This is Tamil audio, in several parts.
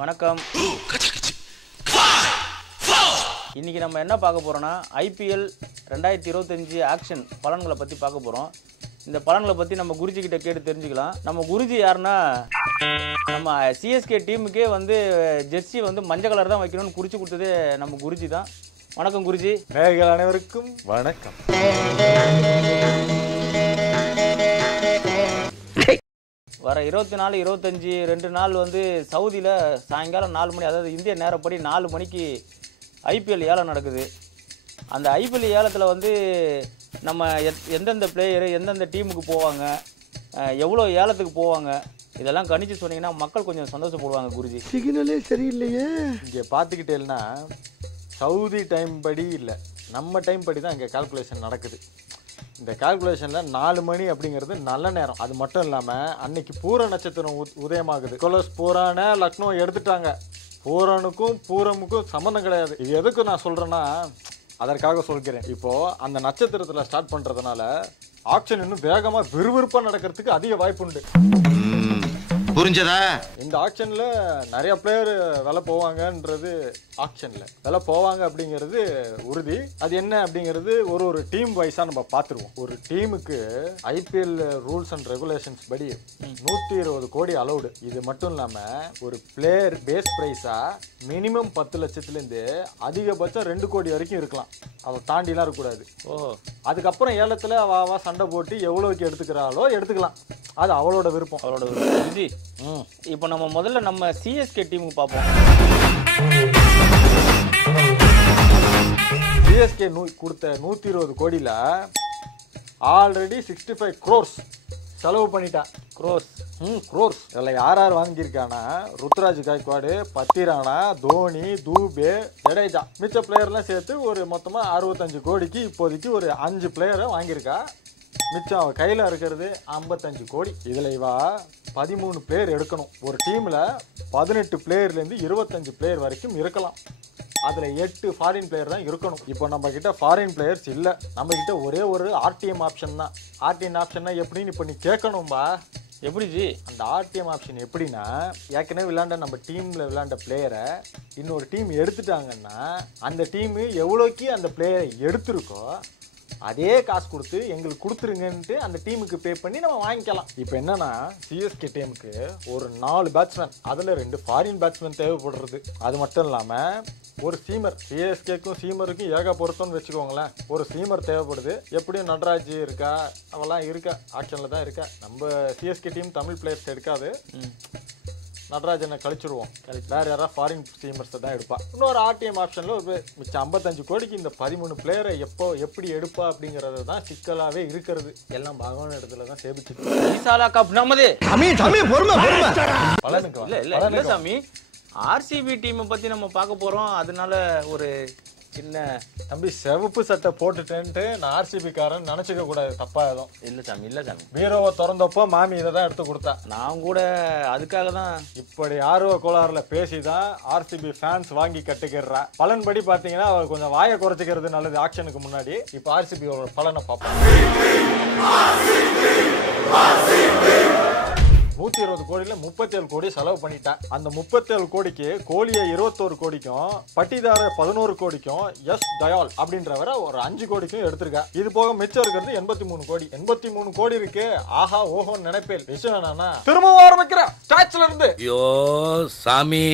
வணக்கம். இன்னைக்கு நம்ம என்ன பார்க்க போறோம்னா ஐபிஎல் 2025 ஆக்ஷன் பலன்களை பற்றி பார்க்க போகிறோம். இந்த பலன்களை பற்றி நம்ம குருஜி கிட்ட கேட்டு தெரிஞ்சுக்கலாம். நம்ம குருஜி யாருன்னா, நம்ம சிஎஸ்கே டீமுக்கே வந்து ஜெர்சி வந்து மஞ்சள் கலர் தான் வைக்கணும்னு குறிச்சு கொடுத்ததே நம்ம குருஜி தான். வணக்கம் குருஜி. நேயர்கள் அனைவருக்கும் வணக்கம். வர 24, 25 2 நாள் வந்து சவுதியில் சாயங்காலம் 4 மணி, அதாவது இந்திய நேரப்படி 4 மணிக்கு ஐபிஎல் ஏலம் நடக்குது. அந்த ஐபிஎல் ஏலத்தில் வந்து நம்ம எந்தெந்த பிளேயரு எந்தெந்த டீமுக்கு போவாங்க, எவ்வளோ ஏலத்துக்கு போவாங்க, இதெல்லாம் கணிச்சு சொன்னீங்கன்னா மக்கள் கொஞ்சம் சந்தோஷப்படுவாங்க குருஜி. சிக்னலே சரியில்லையே. இங்கே பார்த்துக்கிட்டேன்னா சவுதி டைம் படி இல்லை, நம்ம டைம் படி தான் இங்கே கால்குலேஷன் நடக்குது. இந்த கால்குலேஷனில் 4 மணி அப்படிங்கிறது நல்ல நேரம். அது மட்டும் இல்லாமல் அன்னைக்கு பூர நட்சத்திரம் உதயமாகுது. கொலஸ் பூரான லக்னோ எடுத்துட்டாங்க. பூரனுக்கும் பூரமுக்கும் சம்மந்தம் கிடையாது. இது எதுக்கு நான் சொல்கிறேன்னா அதற்காக சொல்கிறேன். இப்போது அந்த நட்சத்திரத்தில் ஸ்டார்ட் பண்ணுறதுனால ஆக்ஷன் இன்னும் வேகமாக விறுவிறுப்பாக நடக்கிறதுக்கு அதிக வாய்ப்பு உண்டு. புரிஞ்சதா? இந்த ஆக்ஷன்ல நிறைய பிளேயர் விலை போவாங்கன்றது ஆக்ஷன்ல விலை போவாங்க அப்படிங்கிறது உறுதி. அது என்ன அப்படிங்கிறது ஒரு டீம் வைஸா நம்ம பார்த்துருவோம். ஒரு டீமுக்கு ஐபிஎல் ரூல்ஸ் அண்ட் ரெகுலேஷன்ஸ் படி 120 கோடி அலௌடு. இது மட்டும் இல்லாம ஒரு பிளேயர் பேஸ் பிரைஸா மினிமம் 10 லட்சத்துலேருந்து அதிகபட்சம் 2 கோடி வரைக்கும் இருக்கலாம். அதை தாண்டிலாம் இருக்கக்கூடாது. அதுக்கப்புறம் ஏலத்துல வா சண்டை போட்டு எவ்வளவுக்கு எடுத்துக்கிறாளோ எடுத்துக்கலாம். அது அவளோட விருப்பம், அவளோட விருப்பம். இப்போ நம்ம முதல்ல நம்ம சிஎஸ்கே டீமுக்கு பார்ப்போம். சிஎஸ்கே கொடுத்த 120 கோடியில் ஆல்ரெடி 65 crores செலவு பண்ணிட்டா. க்ரோர்ஸ் இதில் யார் யார் வாங்கியிருக்கானா, ருத்ராஜ் காய்க்வாடு, பத்திரானா, தோனி, தூபே, ஜடேஜா, மிச்ச பிளேயர்லாம் சேர்த்து ஒரு மொத்தமாக 65 கோடிக்கு இப்போதைக்கு ஒரு 5 பிளேயரை வாங்கியிருக்கா. மிச்சம் அவ கையில் இருக்கிறது 55 கோடி. இதில் இவா 13 பிளேயர் எடுக்கணும். ஒரு டீமில் 18 பிளேயர்லேருந்து 25 பிளேயர் வரைக்கும் இருக்கலாம். அதில் 8 ஃபாரின் பிளேயர் தான் இருக்கணும். இப்போ நம்ம கிட்ட ஃபாரின் பிளேயர்ஸ் இல்லை. நம்ம கிட்ட ஒரே ஒரு ஆர்டிஎம் ஆப்ஷன் தான். ஆர்டிஎம் ஆப்ஷன்னா எப்படின்னு இப்போ நீ கேட்கணும்பா. எப்படி ஜி? அந்த ஆர்டிஎம் ஆப்ஷன் எப்படின்னா, ஏற்கனவே நம்ம டீமில் விளையாண்ட பிளேயரை இன்னொரு டீம் எடுத்துட்டாங்கன்னா அந்த டீமு எவ்வளோக்கு அந்த பிளேயரை எடுத்திருக்கோ அதே காசு கொடுத்து எங்களுக்கு கொடுத்துருங்கன்ட்டு அந்த டீமுக்கு பே பண்ணி நம்ம வாங்கிக்கலாம். இப்போ என்னன்னா சிஎஸ்கே டீமுக்கு ஒரு 4 பேட்ஸ்மேன், அதில் 2 ஃபாரின் பேட்ஸ்மேன் தேவைப்படுறது. அது மட்டும் இல்லாமல் ஒரு சீமர், சிஎஸ்கேக்கும் சீமருக்கும் ஏக பொருத்தம்னு வச்சுக்கோங்களேன். ஒரு சீமர் தேவைப்படுது. எப்படியும் நட்ராஜ் இருக்கா, அவெல்லாம் இருக்கா, ஆக்ஷனில் தான் இருக்கா. நம்ம சிஎஸ்கே டீம் தமிழ் பிளேயர்ஸ் எடுக்காது. நடராஜனை கழிச்சிருவோம். வேற யாராவது ஃபாரின் சீமர்ஸை தான் எடுப்பா. இன்னொரு ஆர்டிஎம் ஆப்ஷன்ல ஒரு மிச்சம் 55 கோடிக்கு இந்த 13 பிளேயரை எப்படி எடுப்பா அப்படிங்கறது தான் சிக்கலாவே இருக்கிறது. எல்லாம் பகவான் இடத்துல தான் சேபிச்சு. பலனுக்கு இல்ல சாமி, ஆர்சிபி டீமை பத்தி நம்ம பார்க்க போறோம். அதனால ஒரு சின்ன தம்பி சிவப்பு சட்டை போட்டுட்டேன்ட்டு நான் ஆர்சிபி காரன் நினைச்சுக்க கூடாது. தப்பா எதுவும் இல்ல சாமி. பீரோவை திறந்தப்போ மாமி இதை தான் எடுத்து கொடுத்தா. நான் கூட அதுக்காக தான் இப்படி ஆர்வ கோளாறுல பேசிதான் ஆர்சிபி ஃபேன்ஸ் வாங்கி கட்டுக்கிறா. பலன்படி பாத்தீங்கன்னா அவர் கொஞ்சம் வாயை குறைச்சிக்கிறது நல்லது ஆக்ஷனுக்கு முன்னாடி. இப்ப ஆர்சிபியோட பலனை பார்ப்போம். 120 கோடியில 37 கோடி செலவு பண்ணிட்டா. அந்த 37 கோடிக்கு கோலியை 21 கோடிக்கும், பட்டிதார 11 கோடிக்கும், எஸ் தயால் அப்படின்றவரை ஒரு 5 கோடிக்கும் எடுத்திருக்கா. இது போக மிச்சம் இருக்கிறது 83 கோடி. 83 கோடி இருக்கு. ஆஹா ஓஹோன்னு நினைப்பேன். விஷயம் என்னன்னா திரும்பவும் ஆரம்பிக்கிற ஸ்கிராட்ச்ல இருந்து. ஐயோ சாமி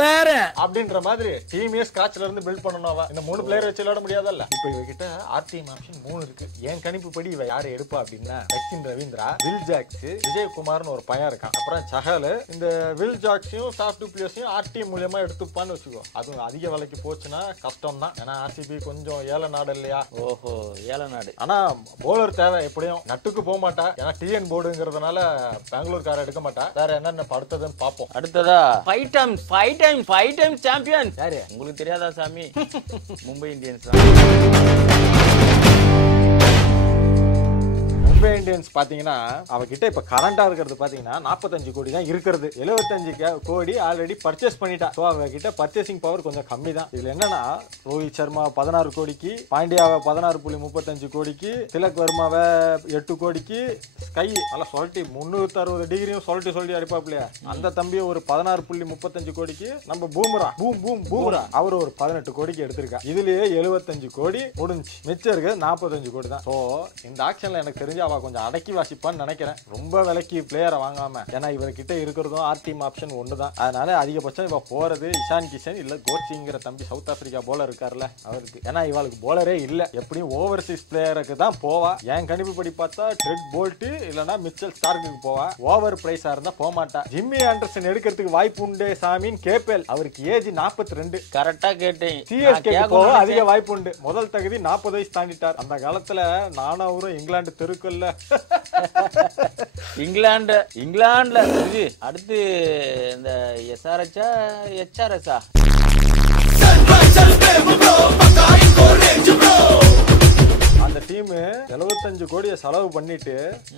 வேற அப்படின்ற மாதிரி டீமே ஸ்கிராட்ச்ல இருந்து பில்ட் பண்ணணும். இந்த 3 பிளேயர் வச்சு விளையாட முடியாதல்ல. இப்ப இவகிட்ட ஆர்டிஎம் ஆப்ஷன் 3 இருக்கு. என் கணிப்பு படி இவ யாரை எடுப்பா அப்படின்னா சச்சின் ரவீந்திரா, வில் ஜாக்ஸ், விஜயகுமார்னு ஒரு பையன் இருக்கான். அப்புறம் சஹல். இந்த வில் ஜாக்ஸையும் சாஃப்ட் பிளேயர்ஸையும் ஆர்டிஎம் மூலமா எடுத்துப்பான்னு வச்சுக்கோ. அதுவும் அதிக விலைக்கு போச்சுன்னா கஷ்டம் தான். ஏன்னா ஆர்சிபி கொஞ்சம் ஏல நாடு இல்லையா. ஓஹோ, ஏல நாடு. ஆனா போலர் தேவை. எப்படியும் நட்டுக்கு போக மாட்டா. ஏன்னா டிஎன் போர்டுங்கிறதுனால பெங்களூர் கார எடுக்க மாட்டா. வேற என்னென்ன அடுத்ததுன்னு பார்ப்போம். அடுத்ததா 5 டைம்ஸ் சாம்பியன் யாரு உங்களுக்கு தெரியாதா சாமி? மும்பை இந்தியன்ஸ் தான். மும்பை இந்தியன்ஸ் பாத்தீங்கன்னா அவகிட்ட இப்ப கரண்டா இருக்கிறது பாத்தீங்கன்னா 45 கோடி தான் இருக்கிறது. 75 கோடி ஆல்ரெடி பர்ச்சேஸ் பண்ணிட்டா. சோ அவகிட்ட பர்ச்சேசிங் பவர் கொஞ்சம் கம்மி தான். இதுல என்னன்னா ரோஹித் சர்மா 16 கோடிக்கு, பாண்டியாவை 16.35 கோடிக்கு, திலக் வர்மாவை 8 கோடிக்கு, ஸ்கை நல்லா சொல்லிட்டு 360 டிகிரியும் சொல்லிட்டு அடிப்பாப்லையா அந்த தம்பியை ஒரு 16.35 கோடிக்கு, நம்ம பூம்ரா அவர் ஒரு 18 கோடிக்கு எடுத்திருக்கா. இதுலயே 75 கோடி முடிஞ்சு, மிச்சம் இருக்கு 45 கோடி தான். சோ இந்த ஆக்ஷன்ல எனக்கு தெரிஞ்சு அவ கொஞ்சம் அடக்கி வாசிப்பான்னு நினைக்கிறேன். ரொம்ப விலைக்கு பிளேயரை வாங்காம. ஏன்னா இவர்கிட்ட இருக்கிறதும் ஆர்டிஎம் ஆப்ஷன் ஒண்ணுதான். அதனால அதிகபட்சம் இவ போறது இஷான் கிஷன் இல்ல கோட்சிங்கிற தம்பி சவுத் ஆப்பிரிக்கா போலர் இருக்காருல்ல அவருக்கு. ஏன்னா இவளுக்கு போலரே இல்ல. எப்படியும் ஓவர்சீஸ் பிளேயருக்கு தான் போவா. என் கணிப்பு படி பார்த்தா ட்ரெட் போல்ட் இல்லனா மிச்சல் ஸ்டார்க்கு போவா. ஓவர் பிரைஸா இருந்தா போக மாட்டா. ஜிம்மி ஆண்டர்சன் எடுக்கிறதுக்கு வாய்ப்பு உண்டு சாமின் கேப்பேல். அவருக்கு ஏஜ் 42. கரெக்டா கேட்டேன். சிஎஸ்கே போக அதிக வாய்ப்பு உண்டு. முதல் தகுதி 40 வயசு தாண்டிட்டார். அந்த காலத்துல நானும் அவரும் இங்கிலாந்து தெருக்கல்ல இங்கிலாந்துல அடுத்து இந்த எஸ்ஆர்எச்சா ஹெச்ஆர்எஸ்ஆ அந்த டீம் 75 கோடியை செலவு பண்ணிட்டு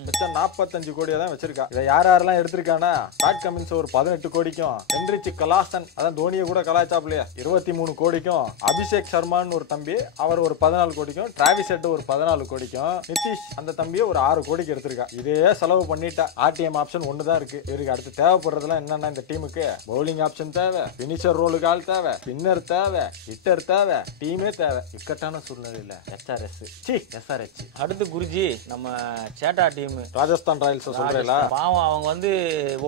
மிச்சம் 45 கோடியை தான் வச்சிருக்கா. இதை யாரெல்லாம் எடுத்திருக்கானா, பேட் கமின்ஸ் ஒரு 18 கோடிக்கும், ஹென்ரிச் கலாசன் அதான் தோனியை கூட கலாய்ச்சாப்லையா 23 கோடிக்கும், அபிஷேக் சர்மான்னு ஒரு தம்பி அவர் ஒரு 14 கோடிக்கும், டிராவிஸ் ஹெட் ஒரு 14 கோடிக்கும், நிதிஷ் அந்த தம்பியை ஒரு 6 கோடிக்கு எடுத்திருக்கா. இதே செலவு பண்ணிட்டா. ஆர்டிஎம் ஆப்ஷன் ஒண்ணுதான் இருக்கு. இவருக்கு அடுத்து தேவைப்படுறதுலாம் என்னன்னா இந்த டீமுக்கு பவுலிங் ஆப்ஷன் தேவை, பினிஷர் ரோலுக்கு ஆள் தேவை, ஸ்பின்னர் தேவை, ஹிட்டர் தேவை, டீமே தேவை. இக்கட்டான சூழ்நிலையில எஸ்ஆர்எச் அடுத்து குருஜி நம்ம சேட்டா டீம் ராஜஸ்தான் ராயல்ஸ் சொல்றீங்களா? பாவம் அவங்க வந்து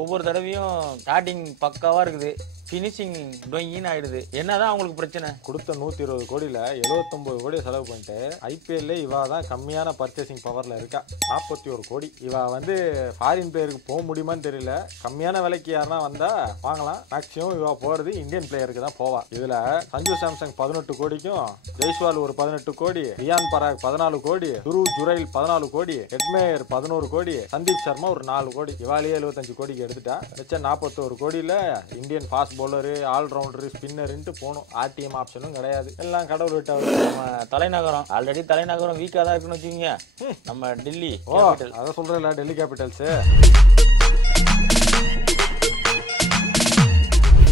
ஒவ்வொரு தடவையும் ஸ்டார்டிங் பக்காவா இருக்குது, பினிஷிங் டொயின்னு ஆயிடுது. என்னதான் அவங்களுக்கு பிரச்சனை? கொடுத்த 120 கோடியில 79 கோடியை செலவு பண்ணிட்டு ஐபிஎல்ல இவா தான் கம்மியான பர்ச்சேசிங் பவர்ல இருக்கா. 41 கோடி. இவா வந்து ஃபாரின் பிளேயருக்கு போக முடியுமான்னு தெரியல. கம்மியான விலைக்கு யாருன்னா வந்தா வாங்கலாம். மேக்சிமம் இவா போறது இந்தியன் பிளேயருக்கு தான் போவா. இதுல சஞ்சு சாம்சங் 18 கோடிக்கும், ஜெய்ஸ்வால் ஒரு 18 கோடி, ரியான் பராக் 14 கோடி, துரு ஜுரைல் 14 கோடி, ஹெட்மேயர் 11 கோடி, சந்தீப் சர்மா ஒரு 4 கோடி. இவாலேயே 75 கோடிக்கு எடுத்துட்டா. மிச்சம் 41 கோடியில இந்தியன் ஃபாஸ்ட் பவுலரு, ஆல்ரவுண்டரு, ஸ்பின்னருன்ட்டு போகணும். ஆர்டிஎம் ஆப்ஷனும் கிடையாது. எல்லாம் கடவுள் விட்டவர். நம்ம தலைநகரம் ஆல்ரெடி தலைநகரம் வீக்கா தான் இருக்குன்னு வச்சுக்கோங்க. நம்ம டெல்லி அதான் சொல்றேன், டெல்லி கேபிட்டல்ஸ்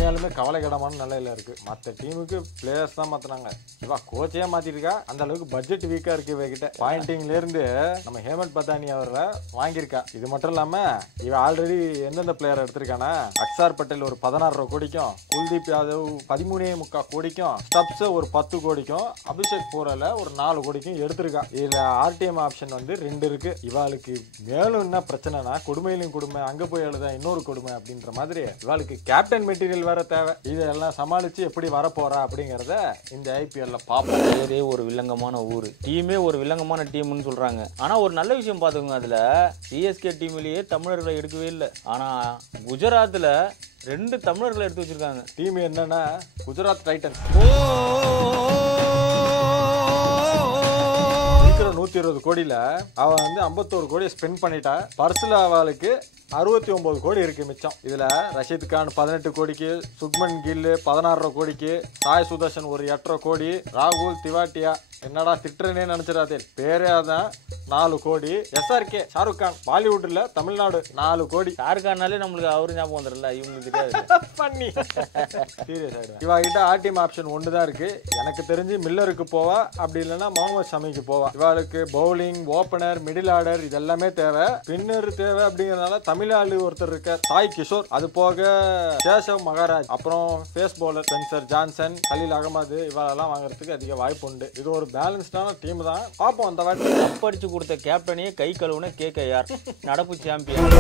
உண்மையாலுமே கவலைக்கிடமான நிலையில இருக்கு. மற்ற டீமுக்கு பிளேயர்ஸ் தான் மாத்தினாங்க. இவா கோச்சே மாத்திருக்கா. அந்த அளவுக்கு பட்ஜெட் வீக்கா இருக்கு இவகிட்ட. பாயிண்டிங்ல இருந்து நம்ம ஹேமந்த் பத்தானி அவரை வாங்கியிருக்கா. இது மட்டும் இல்லாம இவ ஆல்ரெடி எந்தெந்த பிளேயர் எடுத்திருக்கானா, அக்ஷர் பட்டேல் ஒரு 16 கோடிக்கும், குல்தீப் யாதவ் 13.25 கோடிக்கும், ஸ்டப்ஸ் ஒரு 10 கோடிக்கும், அபிஷேக் போரல ஒரு 4 கோடிக்கும் எடுத்திருக்கா. இதுல ஆர்டிஎம் ஆப்ஷன் வந்து 2 இருக்கு. இவாளுக்கு மேலும் என்ன பிரச்சனைனா, கொடுமையிலும் கொடுமை, அங்க போய் எழுத இன்னொரு கொடுமை அப்படின்ற மாதிரி இவாளுக்கு கேப்டன் மெட்டீரியல் வேற தேவை. இதெல்லாம் சமாளிச்சு எப்படி வரப்போறா அப்படிங்கறத இந்த ஐபிஎல்ல பாப்போம். பேரே ஒரு வில்லங்கமான ஊரு, டீமே ஒரு வில்லங்கமான டீம்னு சொல்றாங்க. ஆனா ஒரு நல்ல விஷயம் பாத்துக்கோங்க, அதுல சிஎஸ்கே டீம்லயே தமிழர்களை எடுக்கவே இல்லை. ஆனா குஜராத்ல 2 தமிழர்களை எடுத்து வச்சிருக்காங்க. டீம் என்னன்னா குஜராத் டைட்டன்ஸ். 120 கோடியில அவ வந்து 51 கோடி ஸ்பெண்ட் பண்ணிட்டா. பர்சுல அவளுக்கு 69 கோடி இருக்கு மிச்சம். இதுல ரஷீத் கான் 18 கோடிக்கு, சுக்மன் கில் 16 கோடிக்கு, சாய் சுதர்ஷன் ஒரு 8 கோடி, ராகுல் திவாட்டியா என்னடா திட்டுறனே நினைச்சிடாதே பேரே அதான் 4 கோடி, எஸ்ஆர்கே ஷாருக் கான் பாலிவுட்ல தமிழ்நாடு 4 கோடி. ஷாருக் கான்னாலே நம்மளுக்கு அவரு ஞாபகம் வந்துடல, இவங்களுக்கு தெரியாது. பண்ணி சீரியஸ் ஆயிடும். இவ கிட்ட ஆர்டிஎம் ஆப்ஷன் ஒன்று தான் இருக்கு. எனக்கு தெரிஞ்சு மில்லருக்கு போவா, அப்படி இல்லைன்னா முகமது ஷமிக்கு போவா. இவளுக்கு பவுலிங், ஓப்பனர், மிடில் ஆர்டர் இதெல்லாமே தேவை. ஸ்பின்னர் தேவை. அப்படிங்கறதுனால தமிழ்நாடு ஒருத்தர் இருக்க சாய் கிஷோர், அது போக கேசவ் மகாராஜ், அப்புறம் pace bowler Spencer Johnson, Khaleel Ahmed இவளெல்லாம் வாங்குறதுக்கு அதிக வாய்ப்பு உண்டு. இது ஒரு பேலன்ஸ்டான டீம் தான். பாப்போம். அந்த வாட்டி படிச்சு கொடுத்த கேப்டனையே கை கழுவுன கேகேஆர் நடப்பு சாம்பியன்.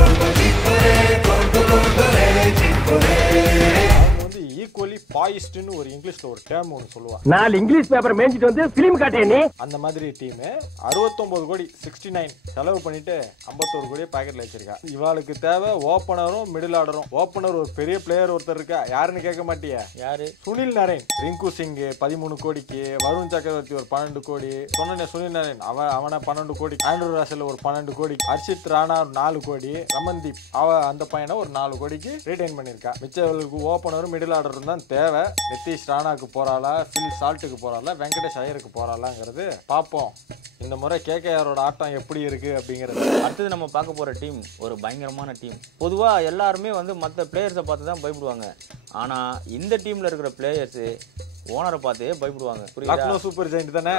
வந்து ஈக்குவலி பாயிஸ்ட்னு ஒரு இங்கிலீஷ்ல ஒரு டேர்ம் ஒன்று சொல்லுவாங்க. 4 இங்கிலீஷ் பேப்பர் மேஞ்சிட்டு வந்து பிலிம் காட்டேனே. அந்த மாதிரி டீம் 69 கோடி 69 செலவு பண்ணிட்டு 51 கோடியை பாக்கெட்ல வச்சிருக்கா. இவாளுக்கு தேவை ஓப்பனரும் மிடில் ஆர்டரும். ஓப்பனர் ஒரு பெரிய பிளேயர் ஒருத்தர் இருக்கா, யாருன்னு கேட்க மாட்டியா? யாரு? சுனில் நரேன். ரிங்கு சிங் 13 கோடிக்கு, வருண் சக்கரவர்த்தி ஒரு 12 கோடி, சொன்ன சுனில் நரேன் அவனை 12 கோடி, ஆண்ட்ரூ ராசல் ஒரு 12 கோடி, ஹர்ஷித் ராணா 4 கோடி, ரமன்தீப் அந்த பையனை ஒரு 4 கோடிக்கு ரீடைன் பண்ணிருக்கா. மிச்சவர்களுக்கு ஓப்பனரும் மிடில் ஆர்டரும் ஆர்டர் தான் தேவை. நிதிஷ் ராணாக்கு போறாளா, ஃபில் சால்ட்டுக்கு போறாளா, வெங்கடேஷ் ஐயருக்கு போறாளாங்கிறது பார்ப்போம். இந்த முறை கேகேஆரோட ஆட்டம் எப்படி இருக்கு அப்படிங்கிறது. அடுத்தது நம்ம பார்க்க போற டீம் ஒரு பயங்கரமான டீம். பொதுவா எல்லாருமே வந்து மற்ற பிளேயர்ஸை பார்த்து தான் பயப்படுவாங்க. ஆனா இந்த டீம்ல இருக்கிற பிளேயர்ஸ் ஓனரை பார்த்தே பயப்படுவாங்க. லக்னோ சூப்பர் ஜெயிண்ட் தானே.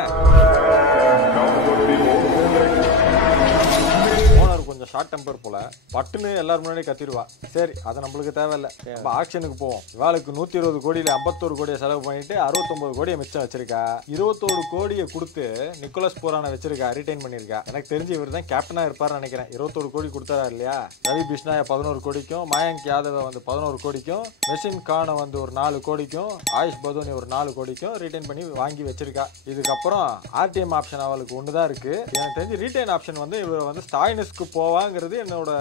ஓனர் கொஞ்சம் ஷார்ட் டெம்பர் போல, பட்டுன்னு எல்லாரும் முன்னாடி கத்திடுவா. சரி, அது நம்மளுக்கு தேவையில்லை. நம்ம ஆக்ஷனுக்கு போவோம். இவாளுக்கு 120 கோடியில 51 கோடியை செலவு பண்ணிட்டு 69 கோடியை மிச்சம் வச்சிருக்கா. 21 கோடியை கொடுத்து நிக்கோலஸ் பூரானை வச்சிருக்கா, ரிட்டைன் பண்ணிருக்கா. எனக்கு தெரிஞ்சு இவர் தான் கேப்டனா இருப்பாருன்னு நினைக்கிறேன். 21 கோடி கொடுத்தாரா இல்லையா. ரவி பிஷ்னாய 11 கோடிக்கும், மயங்க் யாதவ வந்து 11 கோடிக்கும், மெஷின் கானை வந்து ஒரு 4 கோடிக்கும், ஆயுஷ் பதோனி ஒரு 4 கோடிக்கும் ரிட்டைன் பண்ணி வாங்கி வச்சிருக்கா. இதுக்கப்புறம் ஆர்டிஎம் ஆப்ஷன் அவளுக்கு ஒண்ணுதான் இருக்கு. எனக்கு தெரிஞ்சு ரீட்டைன் ஆப்ஷன் வந்து இவர் வந்து ஸ்டாயினஸ்க்கு போவாங்கிறது என்னோட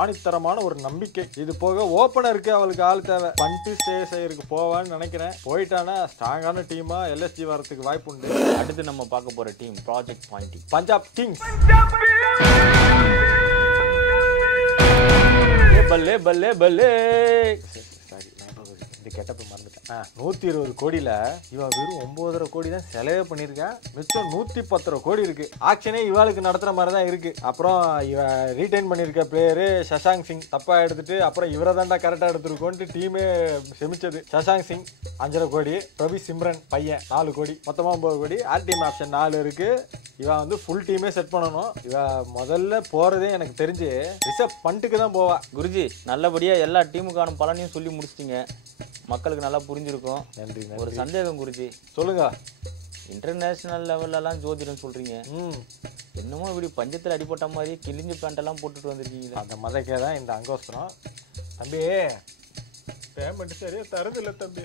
ஆணித்தரமான ஒரு நம்பிக்கை. இது போக ஓபனருக்கு அவளுக்கு ஆள் தேவை. பண்ட்டு ஸ்டேஷருக்கு போவான்னு நினைக்கிறேன். போயிட்டானா ஸ்ட்ராங்கான டீமா எல்எஸ்ஜி வரதுக்கு வாய்ப்பு உண்டு. அடுத்து நம்ம பார்க்க போற டீம் ப்ராஜெக்ட் பாயிண்ட் பஞ்சாப் கிங்ஸ். பல்லே பல்லே பல்லே. சாரி, இந்த கெட்டப்ப மறந்துட்டேன். 120 கோடியில இவன் வெறும் 9.5 கோடி தான் செலவே பண்ணியிருக்கான். மிச்சம் 110 கோடி இருக்கு. ஆக்ஷனே இவாளுக்கு நடத்துற மாதிரி தான் இருக்கு. அப்புறம் இவன் ரீடைன் பண்ணியிருக்க பிளேயரு சஷாங்க் சிங் தப்பா எடுத்துட்டு அப்புறம் இவரை தாண்டா கரெக்டா எடுத்துருக்கோன்ட்டு டீமே செமிச்சது. சஷாங்க் சிங் 5.5 கோடி, பிரவி சிம்ரன் பையன் 4 கோடி, மொத்தமா 9 கோடி. ஆர்டிஎம் ஆப்ஷன் 4 இருக்கு. இவன் வந்து ஃபுல் டீமே செட் பண்ணணும். இவன் முதல்ல போறதே எனக்கு தெரிஞ்சு ரிஷப் பண்ட்டுக்கு தான் போவா. குருஜி நல்லபடியா எல்லா டீமுக்கான பலனையும் சொல்லி முடிச்சிட்டீங்க. மக்களுக்கு நல்லா புரிஞ்சிருக்கும். நன்றி. ஒரு சந்தேகம் குருஜி, சொல்லுங்க. இன்டர்நேஷனல் லெவல்லலாம் ஜோதிடம் சொல்றீங்க, என்னமோ இப்படி பஞ்சத்தில் அடிபட்ட மாதிரி கிழிஞ்சு பேண்டெல்லாம் போட்டுட்டு வந்திருக்கீங்க. அந்த மதக்கே தான் இந்த அங்கோஸ்திரம். தம்பி பேமெண்ட் சரியா தருது இல்லை தம்பி.